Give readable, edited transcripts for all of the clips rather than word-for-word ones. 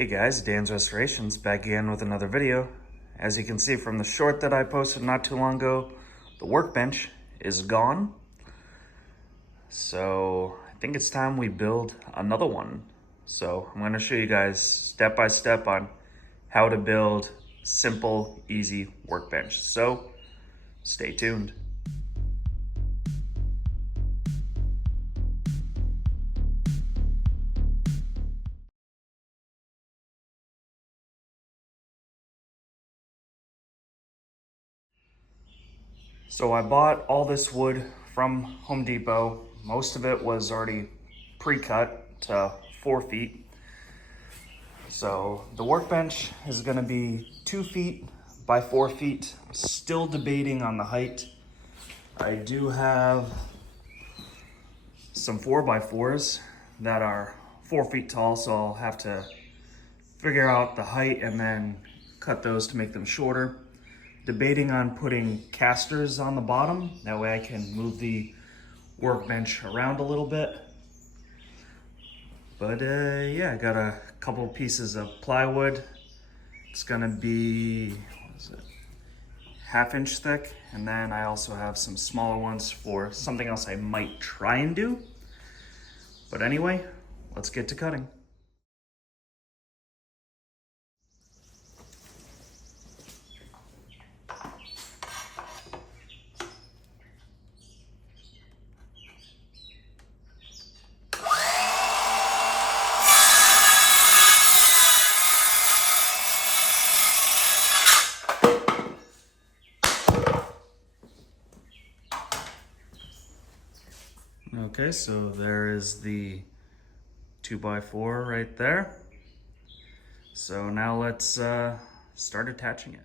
Hey guys, Dan's Restorations back again with another video. As you can see from the short that I posted not too long ago, the workbench is gone. So I think it's time we build another one. So I'm going to show you guys step by step on how to build simple, easy workbench. So stay tuned. So I bought all this wood from Home Depot. Most of it was already pre-cut to 4 feet. So the workbench is gonna be 2 feet by 4 feet. Still debating on the height. I do have some 4x4s that are 4 feet tall, so I'll have to figure out the height and then cut those to make them shorter. Debating on putting casters on the bottom. That way I can move the workbench around a little bit. But yeah, I got a couple pieces of plywood. It's gonna be, what is it, 1/2 inch thick. And then I also have some smaller ones for something else I might try and do. But anyway, let's get to cutting. Okay, so there is the 2x4 right there. So now let's start attaching it.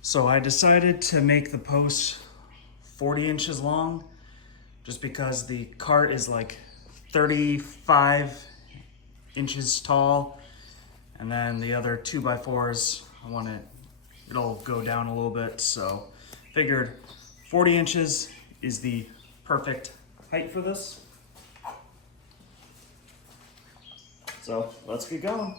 So I decided to make the post 40 inches long just because the cart is like 35 inches tall. And then the other 2x4s, I want it'll go down a little bit. So figured 40 inches is the perfect height for this. So let's get going.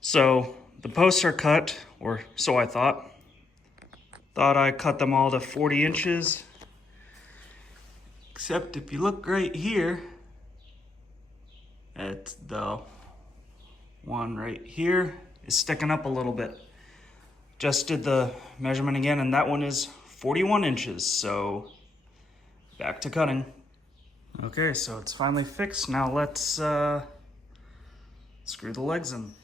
So the posts are cut, or so I thought. Thought I cut them all to 40 inches. Except if you look right here, at the one right here is sticking up a little bit. Just did the measurement again, and that one is 41 inches. So back to cutting. Okay, so it's finally fixed. Now let's screw the legs in.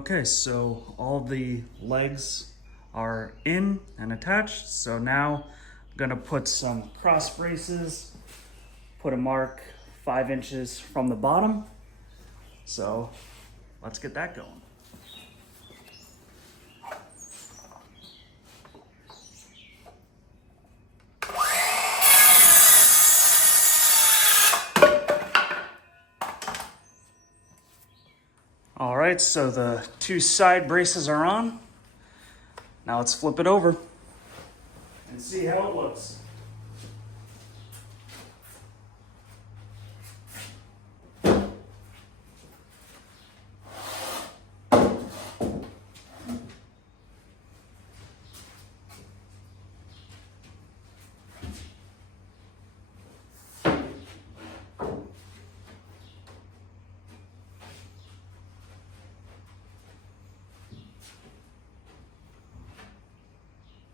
Okay, so all the legs are in and attached. So now I'm gonna put some cross braces, put a mark 5 inches from the bottom. So let's get that going. All right, so the 2 side braces are on. Now let's flip it over and see how it looks.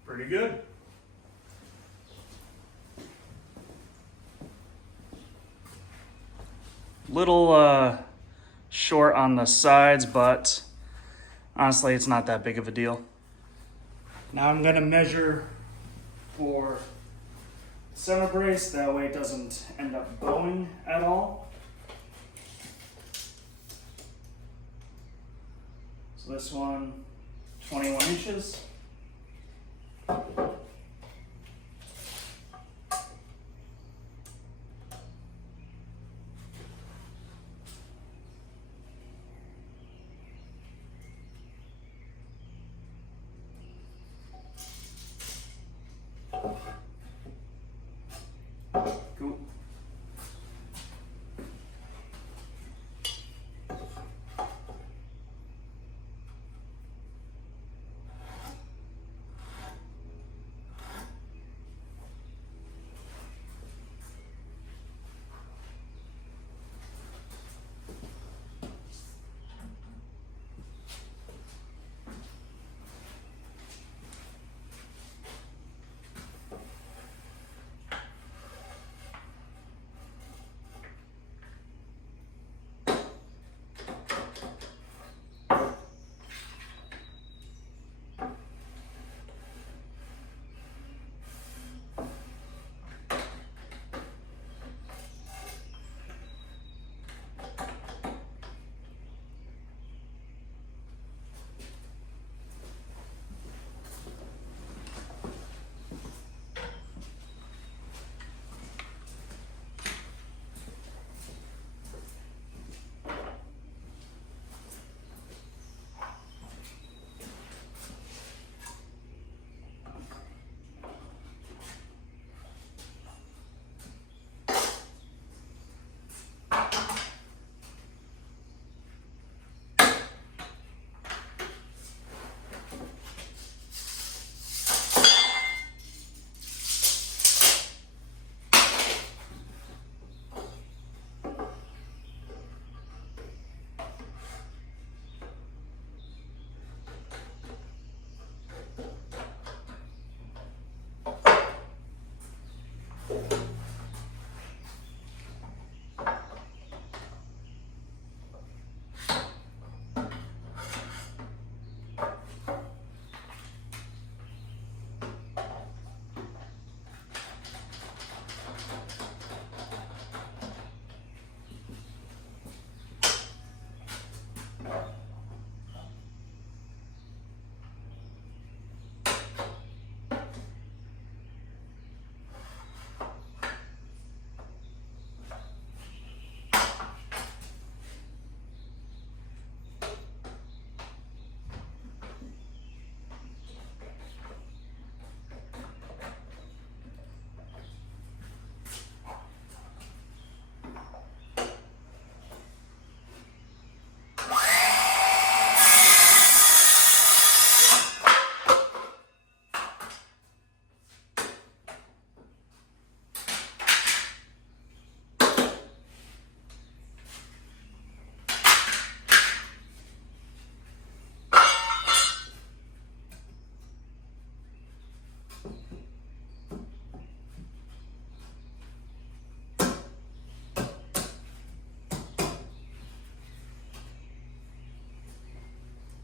Pretty good. Little short on the sides, but honestly, it's not that big of a deal. Now I'm gonna measure for center brace, that way it doesn't end up bowing at all. So this one, 21 inches. Cool.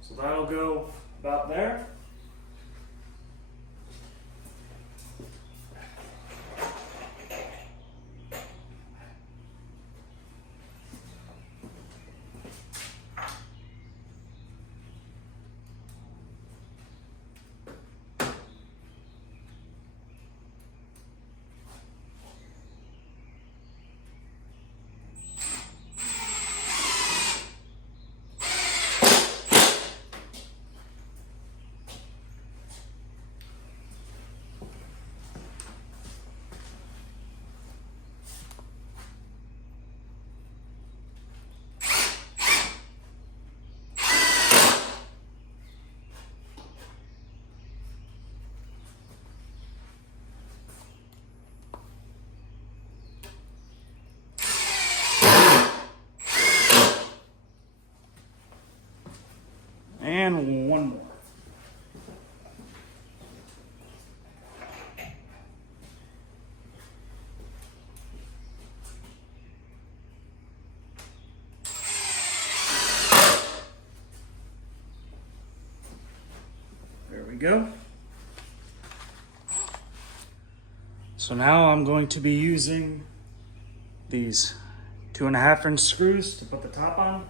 So that'll go about there. And one more. There we go. So now I'm going to be using these 2.5-inch screws to put the top on.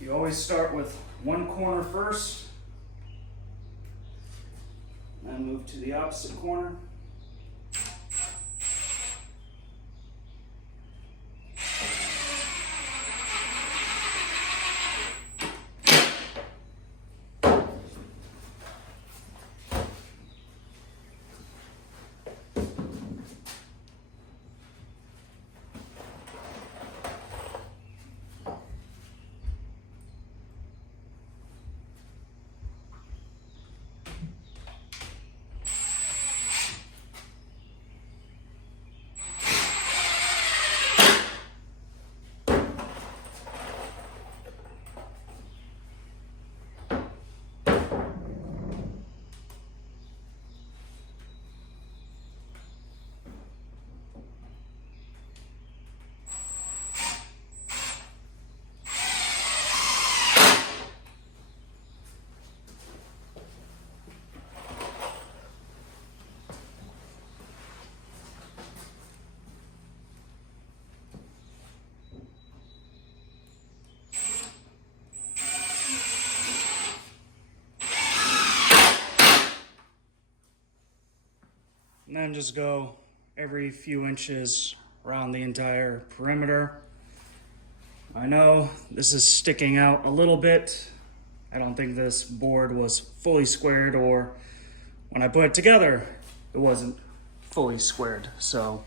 You always start with one corner first, then move to the opposite corner. And then just go every few inches around the entire perimeter. I know this is sticking out a little bit. I don't think this board was fully squared, or when I put it together, it wasn't fully squared. So,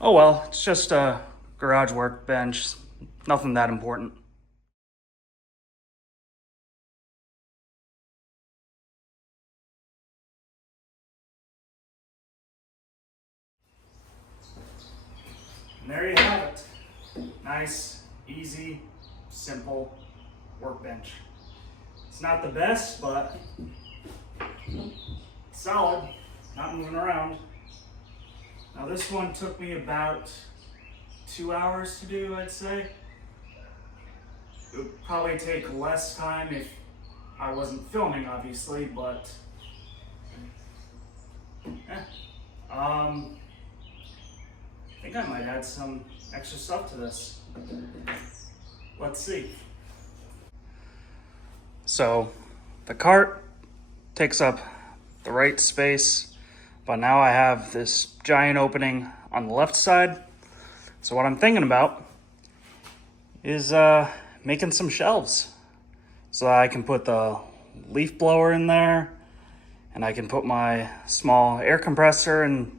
oh well, it's just a garage workbench, nothing that important. And there you have it. Nice, easy, simple workbench. It's not the best, but solid, not moving around. Now this one took me about 2 hours to do, I'd say. It would probably take less time if I wasn't filming, obviously, but I think I might add some extra stuff to this. Let's see. So the cart takes up the right space, but now I have this giant opening on the left side. So what I'm thinking about is making some shelves so that I can put the leaf blower in there, and I can put my small air compressor and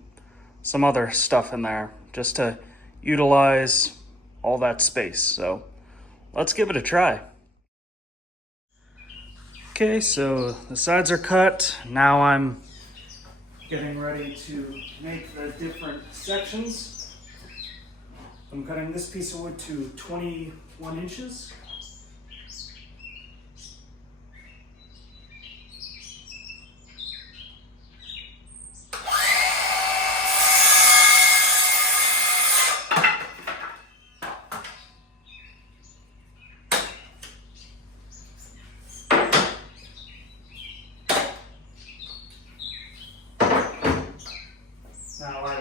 some other stuff in there just to utilize all that space. So let's give it a try. Okay, so the sides are cut. Now I'm getting ready to make the different sections. I'm cutting this piece of wood to 21 inches.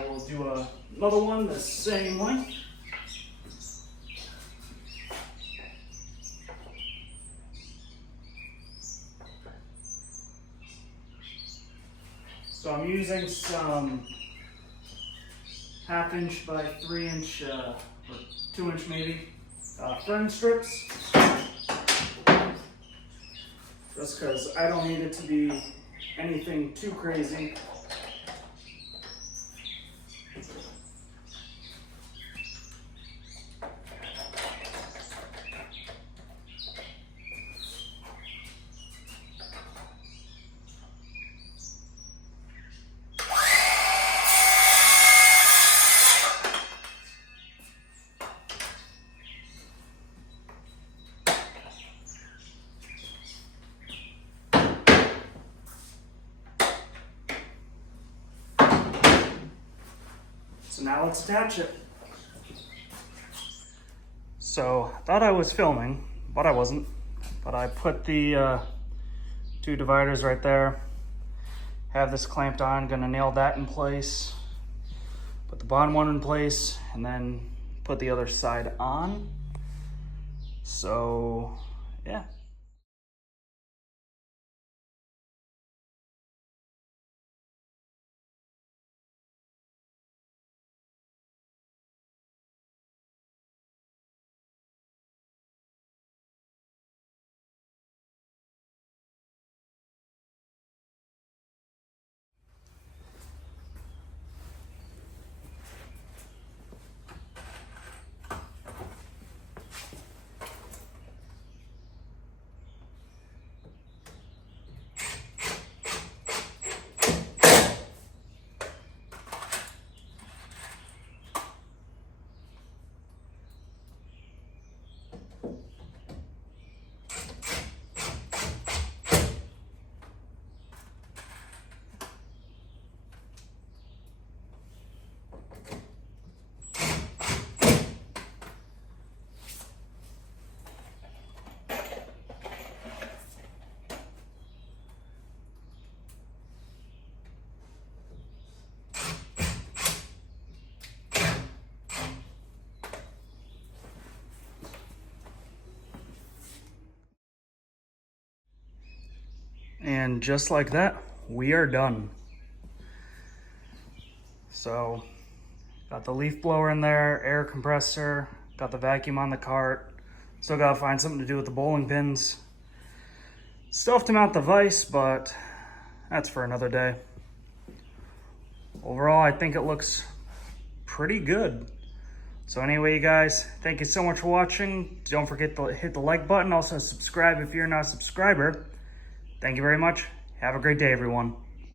I will do another one the same way. So I'm using some 1/2 inch by 3 inch, or 2 inch maybe, fern strips. Just because I don't need it to be anything too crazy. So now let's attach it. So I thought I was filming, but I wasn't. But I put the 2 dividers right there. Have this clamped on, gonna nail that in place. Put the bottom one in place, and then put the other side on. So, yeah. And just like that, we are done. So, got the leaf blower in there, air compressor, got the vacuum on the cart. Still gotta find something to do with the bowling pins. Still have to mount the vise, but that's for another day. Overall, I think it looks pretty good. So anyway, you guys, thank you so much for watching. Don't forget to hit the like button. Also subscribe if you're not a subscriber. Thank you very much. Have a great day, everyone.